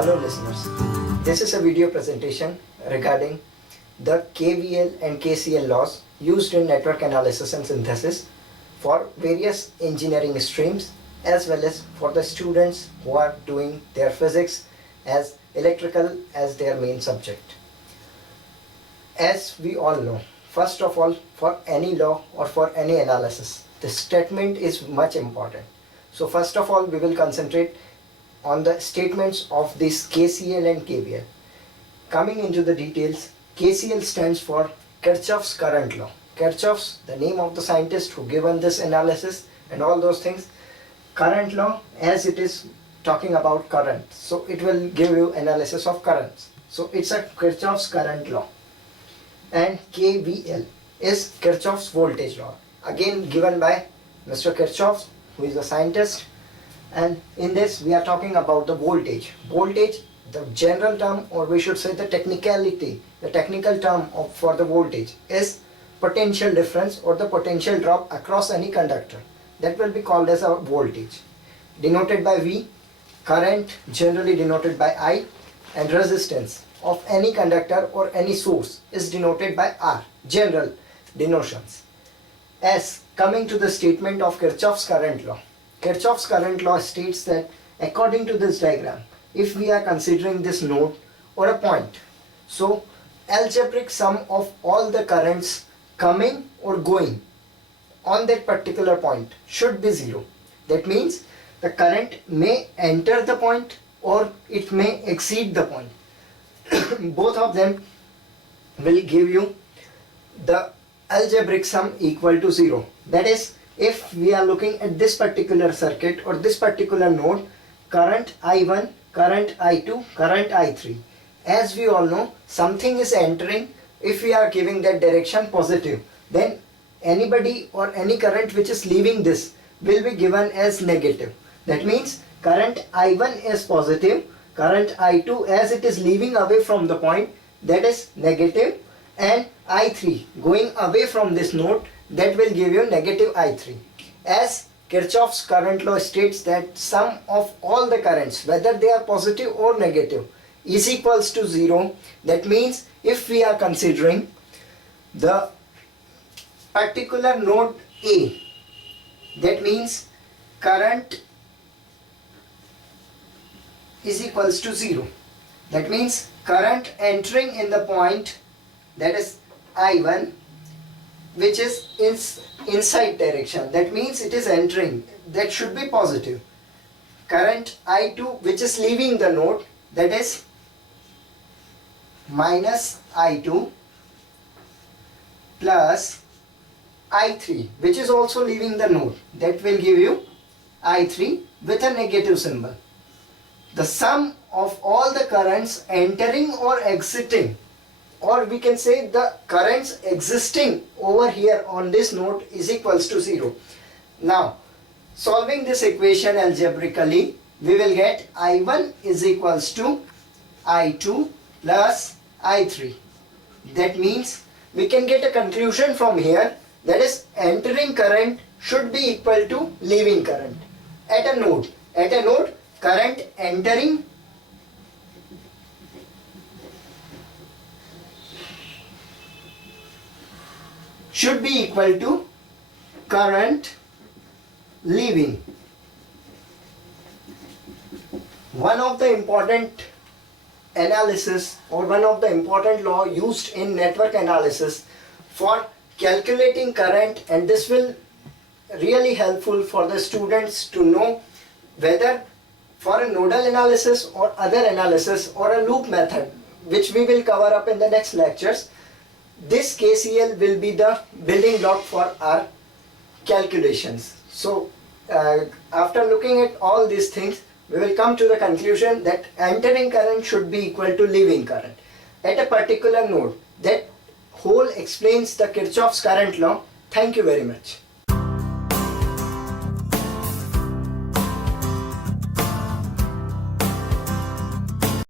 Hello listeners, this is a video presentation regarding the KVL and KCL laws used in network analysis and synthesis for various engineering streams as well as for the students who are doing their physics as electrical as their main subject. As we all know, first of all, for any law or for any analysis, the statement is much important. So first of all, we will concentrate on the statements of this KCL and KVL. Coming into the details, KCL stands for Kirchhoff's current law. Kirchhoff's the name of the scientist who given this analysis and all those things. Current law, as it is talking about current, so it will give you analysis of currents. So it's a Kirchhoff's current law. And KVL is Kirchhoff's voltage law, again given by Mr. Kirchhoff, who is a scientist. And in this we are talking about the voltage. Voltage, the general term, or we should say the technicality, the technical term for the voltage is potential difference or the potential drop across any conductor. That will be called as a voltage, denoted by V. Current, generally denoted by I, and resistance of any conductor or any source is denoted by R, general denotions. As coming to the statement of Kirchhoff's current law. Kirchhoff's current law states that according to this diagram, if we are considering this node or a point, so algebraic sum of all the currents coming or going on that particular point should be 0. That means the current may enter the point or it may exceed the point. Both of them will give you the algebraic sum equal to 0. That is, if we are looking at this particular circuit or this particular node, current I1, current I2, current I3. As we all know, something is entering. If we are giving that direction positive, then anybody or any current which is leaving this will be given as negative. That means current I1 is positive, current I2 as it is leaving away from the point, that is negative, and I3 going away from this node, that will give you negative I3. As Kirchhoff's current law states that sum of all the currents, whether they are positive or negative, is equals to 0. That means if we are considering the particular node A, that means current is equals to 0. That means current entering in the point, that is I1, which is inside direction, that means it is entering, that should be positive. Current I2 which is leaving the node, that is minus I2, plus I3 which is also leaving the node, that will give you I3 with a negative symbol. The sum of all the currents entering or exiting, or we can say the currents existing over here on this node, is equals to 0. Now, solving this equation algebraically, we will get I1 is equals to I2 plus I3. That means we can get a conclusion from here, that is entering current should be equal to leaving current at a node. At a node, current entering should be equal to current leaving. One of the important analysis or one of the important law used in network analysis for calculating current, and this will really helpful for the students to know whether for a nodal analysis or other analysis or a loop method, which we will cover up in the next lectures. This KCL will be the building block for our calculations. So after looking at all these things, we will come to the conclusion that entering current should be equal to leaving current at a particular node. That whole explains the Kirchhoff's current law. Thank you very much.